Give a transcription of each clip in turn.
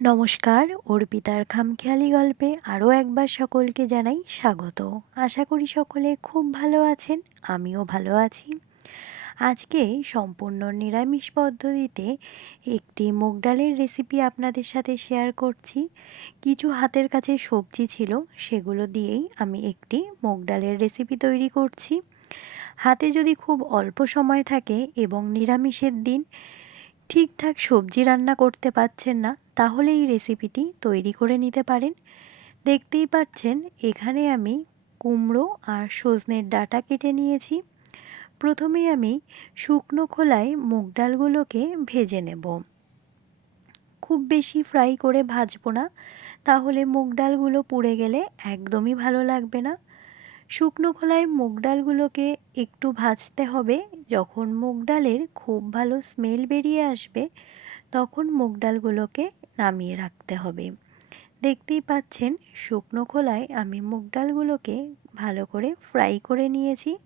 নমস্কার, অর্পিতার খামখেয়ালি গল্পে আরও একবার সকলকে জানাই স্বাগত। আশা করি সকলে খুব ভালো আছেন, আমিও ভালো আছি। আজকে সম্পূর্ণ নিরামিষ পদ্ধতিতে একটি মুগ ডালের রেসিপি আপনাদের সাথে শেয়ার করছি। কিছু হাতের কাছে সবজি ছিল, সেগুলো দিয়েই আমি একটি মুগ ডালের রেসিপি তৈরি করছি। হাতে যদি খুব অল্প সময় থাকে এবং নিরামিষের দিন ঠিকঠাক সবজি রান্না করতে পারছেন না, তাহলে এই রেসিপিটি তৈরি করে নিতে পারেন। দেখতেই পাচ্ছেন, এখানে আমি কুমড়ো আর সজনের ডাটা কেটে নিয়েছি। প্রথমে আমি শুকনো খোলায় মুগ ডালগুলোকে ভেজে নেব। খুব বেশি ফ্রাই করে ভাজবো না, তাহলে মুগ ডালগুলো পুড়ে গেলে একদমই ভালো লাগবে না। শুকনো খোলায় মুগ ডালগুলোকে একটু ভাজতে হবে। যখন মুগ ডালের খুব ভালো স্মেল বেরিয়ে আসবে, তখন মুগ ডালগুলোকে নামিয়ে রাখতে হবে। দেখতেই পাচ্ছেন, শুকনো খোলায় আমি মুগ ডালগুলোকে ভালো করে ফ্রাই করে নিয়েছি।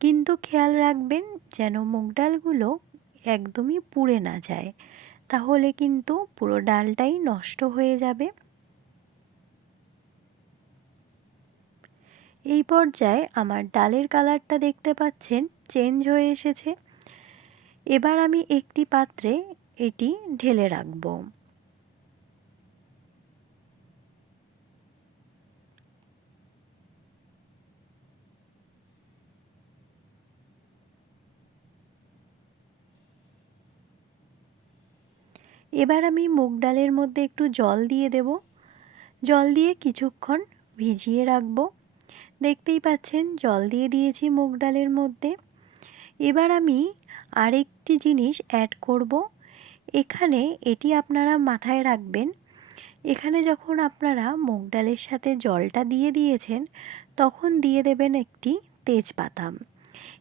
কিন্তু খেয়াল রাখবেন যেন মুগ ডালগুলো একদমই পুড়ে না যায়। তাহলে কিন্তু পুরো ডালটাই নষ্ট হয়ে যাবে। এই পর্যায়ে আমার ডালের কালারটা দেখতে পাচ্ছেন, চেঞ্জ হয়ে এসেছে। এবার আমি একটি পাত্রে এটি ঢেলে রাখব। এবার আমি মুগ ডালের মধ্যে একটু জল দিয়ে দেব। জল দিয়ে কিছুক্ষণ ভিজিয়ে রাখব। দেখতেই পাচ্ছেন, জল দিয়ে দিয়েছি মুগ ডালের মধ্যে। এবার আমি আরেকটি জিনিস অ্যাড করব। এখানে এটি আপনারা মাথায় রাখবেন। এখানে যখন আপনারা মুগ ডালের সাথে জলটা দিয়ে দিয়েছেন, তখন দিয়ে দেবেন একটি তেজপাতা।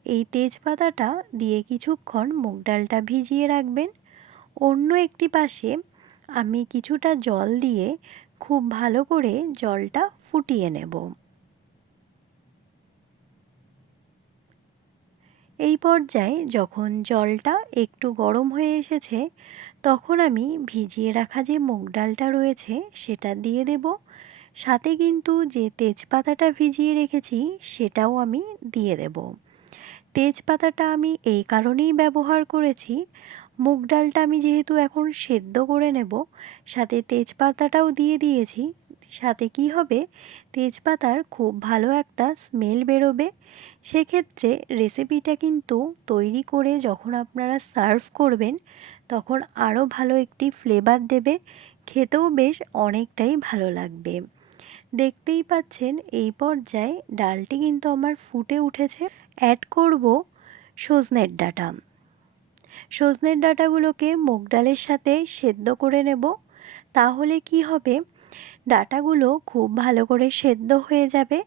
এই তেজপাতাটা দিয়ে কিছুক্ষণ মুগ ডালটা ভিজিয়ে রাখবেন। অন্য একটি পাশে আমি কিছুটা জল দিয়ে খুব ভালো করে জলটা ফুটিয়ে নেব। এই পর্যায়ে যখন জলটা একটু গরম হয়ে এসেছে, তখন আমি ভিজিয়ে রাখা যে মুগ ডালটা রয়েছে সেটা দিয়ে দেব। সাথে কিন্তু যে তেজপাতাটা ভিজিয়ে রেখেছি সেটাও আমি দিয়ে দেব। তেজপাতাটা আমি এই কারণেই ব্যবহার করেছি। মুগ ডালটা আমি যেহেতু এখন সেদ্ধ করে নেব, সাথে তেজপাতাটাও দিয়ে দিয়েছি। সাথে কি হবে? তেজপাতার খুব ভালো একটা স্মেল বেরোবে। সেক্ষেত্রে রেসিপিটা কিন্তু তৈরি করে যখন আপনারা সার্ভ করবেন, তখন আরও ভালো একটি ফ্লেভার দেবে। খেতেও বেশ অনেকটাই ভালো লাগবে। দেখতেই পাচ্ছেন এই পর্যায়ে ডালটি কিন্তু আমার ফুটে উঠেছে। অ্যাড করব সজনের ডাটা। সজনের ডাটাগুলোকে মুগ ডালের সাথে সেদ্ধ করে নেব। তাহলে কি হবে? ডাটাগুলো খুব ভালো করে সেদ্ধ হয়ে যাবে।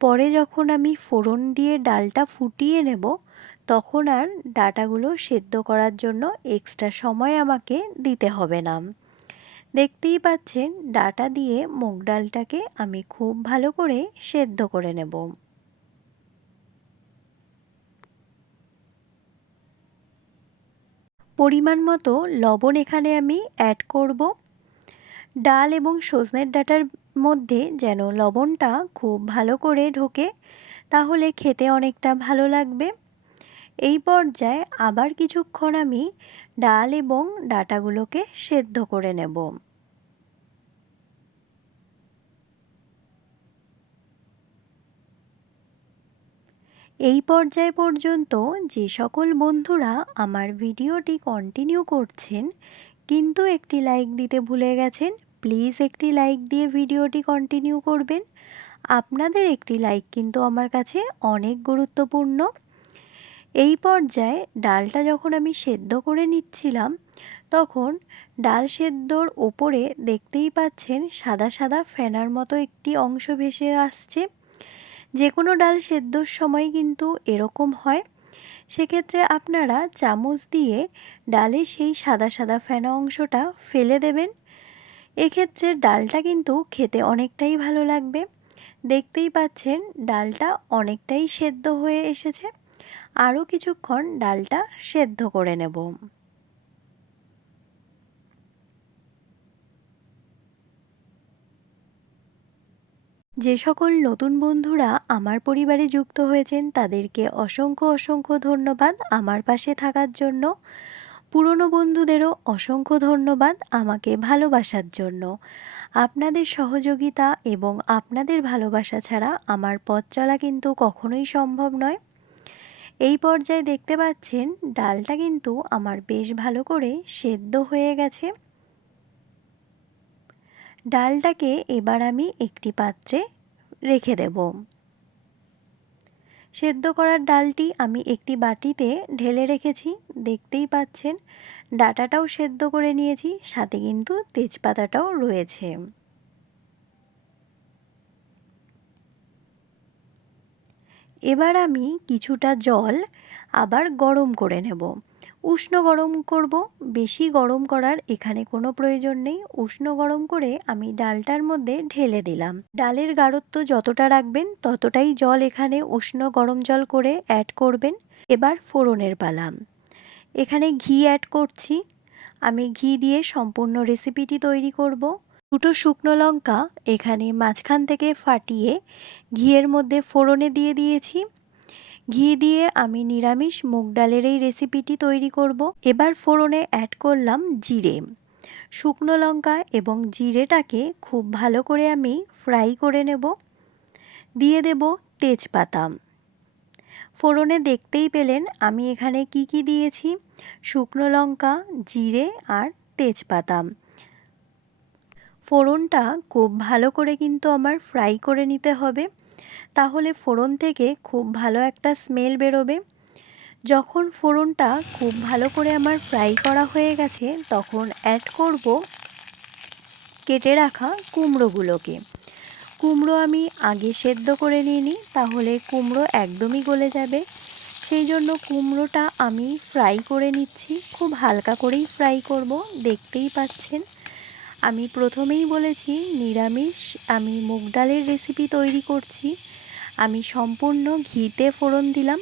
পরে যখন আমি ফোড়ন দিয়ে ডালটা ফুটিয়ে নেব, তখন আর ডাটাগুলো সেদ্ধ করার জন্য এক্সট্রা সময় আমাকে দিতে হবে না। দেখতেই পাচ্ছেন, ডাটা দিয়ে মুগ ডালটাকে আমি খুব ভালো করে সেদ্ধ করে নেব। পরিমাণ মতো লবণ এখানে আমি অ্যাড করব। ডাল এবং সজনের ডাটার মধ্যে যেন লবণটা খুব ভালো করে ঢোকে, তাহলে খেতে অনেকটা ভালো লাগবে। এই পর্যায়ে আবার কিছুক্ষণ আমি ডাল এবং ডাটাগুলোকে সেদ্ধ করে নেব। এই পর্যায় পর্যন্ত যে সকল বন্ধুরা আমার ভিডিওটি কন্টিনিউ করছেন কিন্তু একটি লাইক দিতে ভুলে গেছেন প্লিজ একটি লাইক দিয়ে ভিডিওটি কন্টিনিউ করবেন। আপনাদের একটি লাইক কিন্তু আমার কাছে অনেক গুরুত্বপূর্ণ। এই পর্যায়ে ডালটা যখন আমি সেদ্ধ করে নিচ্ছিলাম, তখন ডাল সেদ্ধর ওপরে দেখতেই পাচ্ছেন সাদা সাদা ফেনার মতো একটি অংশ ভেসে আসছে। যে কোনো ডাল সেদ্ধর সময় কিন্তু এরকম হয়। সেক্ষেত্রে আপনারা চামচ দিয়ে ডালের সেই সাদা সাদা ফেনা অংশটা ফেলে দেবেন। এক্ষেত্রে ডালটা কিন্তু খেতে অনেকটাই ভালো লাগবে। দেখতেই পাচ্ছেন ডালটা অনেকটাই সেদ্ধ হয়ে এসেছে। আরও কিছুক্ষণ ডালটা সেদ্ধ করে নেব। যে সকল নতুন বন্ধুরা আমার পরিবারে যুক্ত হয়েছেন, তাদেরকে অসংখ্য অসংখ্য ধন্যবাদ আমার পাশে থাকার জন্য। পুরনো বন্ধুদেরও অসংখ্য ধন্যবাদ আমাকে ভালোবাসার জন্য। আপনাদের সহযোগিতা এবং আপনাদের ভালোবাসা ছাড়া আমার পথ চলা কিন্তু কখনোই সম্ভব নয়। এই পর্যায়ে দেখতে পাচ্ছেন, ডালটা কিন্তু আমার বেশ ভালো করে সেদ্ধ হয়ে গেছে। ডালটাকে এবার আমি একটি পাত্রে রেখে দেব। সেদ্ধ করার ডালটি আমি একটি বাটিতে ঢেলে রেখেছি। দেখতেই পাচ্ছেন, ডাটাটাও সেদ্ধ করে নিয়েছি, সাথে কিন্তু তেজপাতাটাও রয়েছে। এবার আমি কিছুটা জল আবার গরম করে নেব। উষ্ণ গরম করব, বেশি গরম করার এখানে কোনো প্রয়োজন নেই। উষ্ণ গরম করে আমি ডালটার মধ্যে ঢেলে দিলাম। ডালের গাঢ়ত্ব যতটা রাখবেন, ততটাই জল এখানে উষ্ণ গরম জল করে অ্যাড করবেন। এবার ফোড়নের পালাম এখানে ঘি অ্যাড করছি। আমি ঘি দিয়ে সম্পূর্ণ রেসিপিটি তৈরি করব। দুটো শুকনো লঙ্কা এখানে মাঝখান থেকে ফাটিয়ে ঘিয়ের মধ্যে ফোড়নে দিয়ে দিয়েছি। ঘি দিয়ে আমি নিরামিষ মুগ ডালের এই রেসিপিটি তৈরি করব। এবার ফোড়নে অ্যাড করলাম জিরে, শুকনো লঙ্কা এবং জিরেটাকে খুব ভালো করে আমি ফ্রাই করে নেব। দিয়ে দেব তেজপাতা। ফোড়নে দেখতেই পেলেন আমি এখানে কি কি দিয়েছি, শুকনো লঙ্কা, জিরে আর তেজপাতা। ফোড়নটা খুব ভালো করে কিন্তু আমার ফ্রাই করে নিতে হবে। তাহলে ফোড়ন থেকে খুব ভালো একটা স্মেল বেরোবে। যখন ফোড়নটা খুব ভালো করে আমার ফ্রাই করা হয়ে গেছে, তখন অ্যাড করব কেটে রাখা কুমড়োগুলোকে। কুমড়ো আমি আগে সেদ্ধ করে নিইনি, তাহলে কুমড়ো একদমই গলে যাবে। সেই জন্য কুমড়োটা আমি ফ্রাই করে নিচ্ছি, খুব হালকা করেই ফ্রাই করব, দেখতেই পাচ্ছেন। আমি প্রথমেই বলেছি, নিরামিষ, আমি মুগ ডালের রেসিপি তৈরি করছি। আমি সম্পূর্ণ ঘিতে ফোড়ন দিলাম।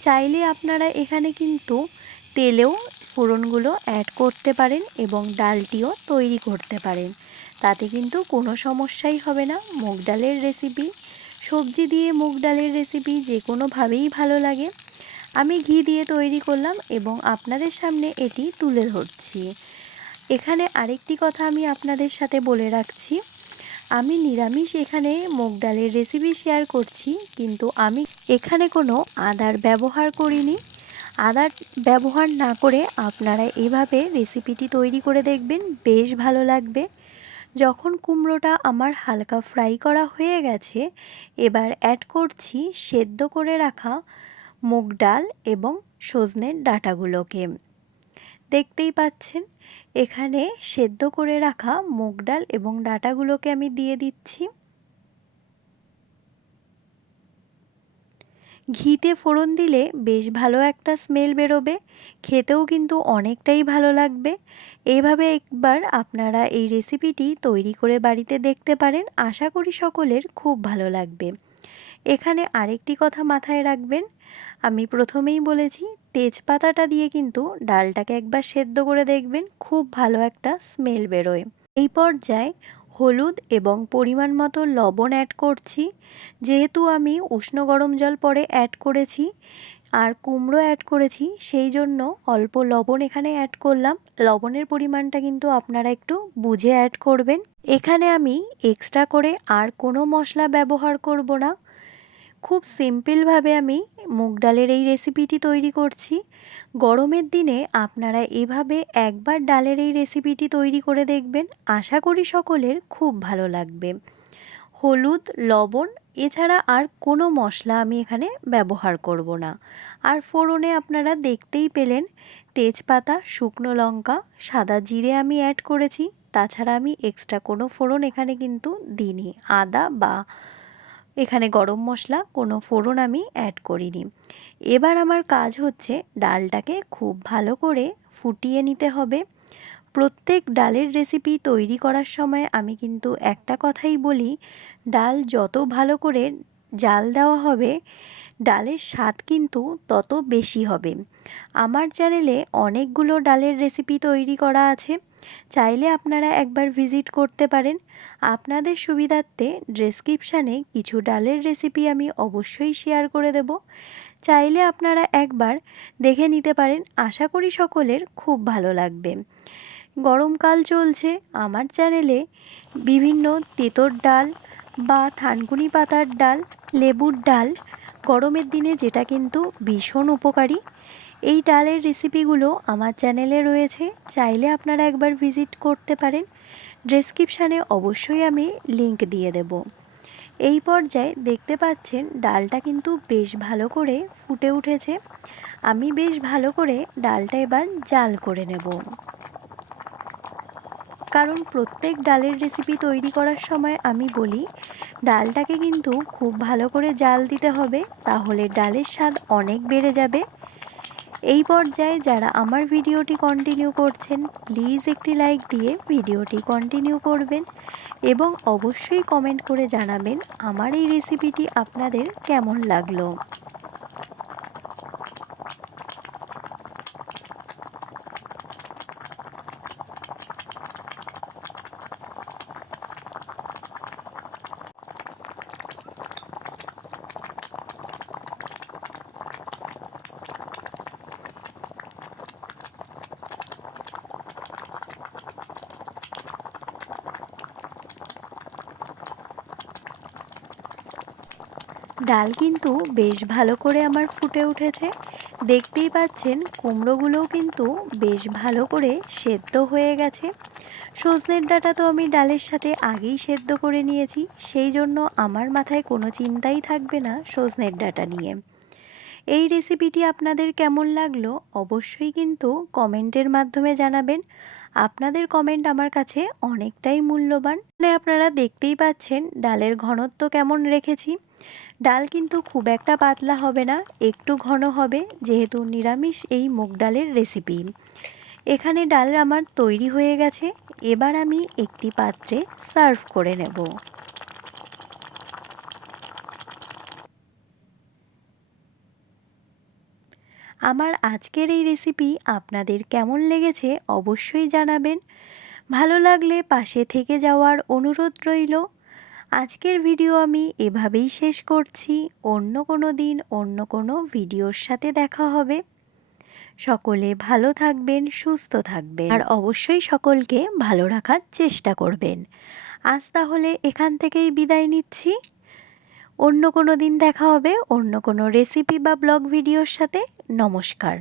চাইলে আপনারা এখানে কিন্তু তেলেও ফোড়নগুলো অ্যাড করতে পারেন এবং ডালটিও তৈরি করতে পারেন। তাতে কিন্তু কোনো সমস্যাই হবে না। মুগ ডালের রেসিপি সবজি দিয়ে মুগ ডালের রেসিপি যে কোনোভাবেই ভালো লাগে। আমি ঘি দিয়ে তৈরি করলাম এবং আপনাদের সামনে এটি তুলে ধরছি। এখানে আরেকটি কথা আমি আপনাদের সাথে বলে রাখছি। আমি নিরামিষ এখানে মুগ ডালের রেসিপি শেয়ার করছি, কিন্তু আমি এখানে কোনো আদার ব্যবহার করিনি। আদার ব্যবহার না করে আপনারা এভাবে রেসিপিটি তৈরি করে দেখবেন, বেশ ভালো লাগবে। যখন কুমড়োটা আমার হালকা ফ্রাই করা হয়ে গেছে, এবার অ্যাড করছি সেদ্ধ করে রাখা মুগ ডাল এবং সজনের ডাঁটাগুলোকে। দেখতেই পাচ্ছেন। এখানে সেদ্ধ করে রাখা মুগ ডাল এবং ডাটাগুলোকে আমি দিয়ে দিচ্ছি। ঘিতে ফোড়ন দিলে বেশ ভালো একটা স্মেল বেরোবে। খেতেও কিন্তু অনেকটাই ভালো লাগবে। এইভাবে একবার আপনারা এই রেসিপিটি তৈরি করে বাড়িতে দেখতে পারেন। আশা করি সকলের খুব ভালো লাগবে। এখানে আরেকটি কথা মাথায় রাখবেন। আমি প্রথমেই বলেছি, তেজপাতাটা দিয়ে কিন্তু ডালটাকে একবার সেদ্ধ করে দেখবেন, খুব ভালো একটা স্মেল বেরোয়। এই পর্যায়ে হলুদ এবং পরিমাণ মতো লবণ অ্যাড করছি। যেহেতু আমি উষ্ণ গরম জল পরে অ্যাড করেছি, আর কুমড়ো অ্যাড করেছি, সেই জন্য অল্প লবণ এখানে অ্যাড করলাম। লবণের পরিমাণটা কিন্তু আপনারা একটু বুঝে অ্যাড করবেন। এখানে আমি এক্সট্রা করে আর কোনো মশলা ব্যবহার করব না। খুব সিম্পলভাবে আমি মুগ ডালের এই রেসিপিটি তৈরি করছি। গরমের দিনে আপনারা এভাবে একবার ডালের এই রেসিপিটি তৈরি করে দেখবেন। আশা করি সকলের খুব ভালো লাগবে। হলুদ, লবণ, এছাড়া আর কোনো মশলা আমি এখানে ব্যবহার করব না। আর ফোড়নে আপনারা দেখতেই পেলেন, তেজপাতা, শুকনো লঙ্কা, সাদা জিরে আমি অ্যাড করেছি। তাছাড়া আমি এক্সট্রা কোনো ফোড়ন এখানে কিন্তু দিইনি। আদা বা এখানে গরম মশলা, কোনো ফোড়ন আমি অ্যাড করিনি। এবার আমার কাজ হচ্ছে ডালটাকে খুব ভালো করে ফুটিয়ে নিতে হবে। প্রত্যেক ডালের রেসিপি তৈরি করার সময় আমি কিন্তু একটা কথাই বলি, ডাল যত ভালো করে জাল দেওয়া হবে, ডালের স্বাদ কিন্তু তত বেশি হবে। আমার চ্যানেলে অনেকগুলো ডালের রেসিপি তৈরি করা আছে। চাইলে আপনারা একবার ভিজিট করতে পারেন। আপনাদের সুবিধার্থে ডেসক্রিপশানে কিছু ডালের রেসিপি আমি অবশ্যই শেয়ার করে দেব। চাইলে আপনারা একবার দেখে নিতে পারেন, আশা করি সকলের খুব ভালো লাগবে। গরমকাল চলছে, আমার চ্যানেলে বিভিন্ন তেঁতোর ডাল বা থানকুনি পাতার ডাল, লেবুর ডাল, গরমের দিনে যেটা কিন্তু ভীষণ উপকারী। এই ডালের রেসিপিগুলো আমার চ্যানেলে রয়েছে, চাইলে আপনারা একবার ভিজিট করতে পারেন। ডেসক্রিপশানে অবশ্যই আমি লিংক দিয়ে দেব। এই পর্যায়ে দেখতে পাচ্ছেন ডালটা কিন্তু বেশ ভালো করে ফুটে উঠেছে। আমি বেশ ভালো করে ডালটা এবার জাল করে নেব। কারণ প্রত্যেক ডালের রেসিপি তৈরি করার সময় আমি বলি, ডালটাকে কিন্তু খুব ভালো করে জাল দিতে হবে, তাহলে ডালের স্বাদ অনেক বেড়ে যাবে। এই পর্যায়ে যারা আমার ভিডিওটি কন্টিনিউ করছেন প্লিজ একটি লাইক দিয়ে ভিডিওটি কন্টিনিউ করবেন এবং অবশ্যই কমেন্ট করে জানাবেন আমার এই রেসিপিটি আপনাদের কেমন লাগল। ডাল কিন্তু বেশ ভালো করে আমার ফুটে উঠেছে। দেখতেই পাচ্ছেন, কুমড়োগুলোও কিন্তু বেশ ভালো করে সেদ্ধ হয়ে গেছে। সজনের ডাটা তো আমি ডালের সাথে আগেই সেদ্ধ করে নিয়েছি, সেই জন্য আমার মাথায় কোনো চিন্তাই থাকবে না সজনের ডাটা নিয়ে। এই রেসিপিটি আপনাদের কেমন লাগল অবশ্যই কিন্তু কমেন্টের মাধ্যমে জানাবেন। আপনাদের কমেন্ট আমার কাছে অনেকটাই মূল্যবান। মানে আপনারা দেখতেই পাচ্ছেন, ডালের ঘনত্ব কেমন রেখেছি। ডাল কিন্তু খুব একটা পাতলা হবে না, একটু ঘন হবে, যেহেতু নিরামিষ এই মুগ ডালের রেসিপি এখানে ডাল আমার তৈরি হয়ে গেছে, এবার আমি একটি পাত্রে সার্ভ করে নেব। আমার আজকের এই রেসিপি আপনাদের কেমন লেগেছে অবশ্যই জানাবেন। ভালো লাগলে পাশে থেকে যাওয়ার অনুরোধ রইল। আজকের ভিডিও আমি এভাবেই শেষ করছি। অন্য কোনো দিন, অন্য কোনো ভিডিওর সাথে দেখা হবে। সকলে ভালো থাকবেন, সুস্থ থাকবেন। আর অবশ্যই সকলকে ভালো রাখার চেষ্টা করবেন। আজ তাহলে এখান থেকেই বিদায় নিচ্ছি। অন্য কোনো দিন দেখা হবে, অন্য কোনো রেসিপি বা ব্লগ ভিডিওর সাথে। নমস্কার।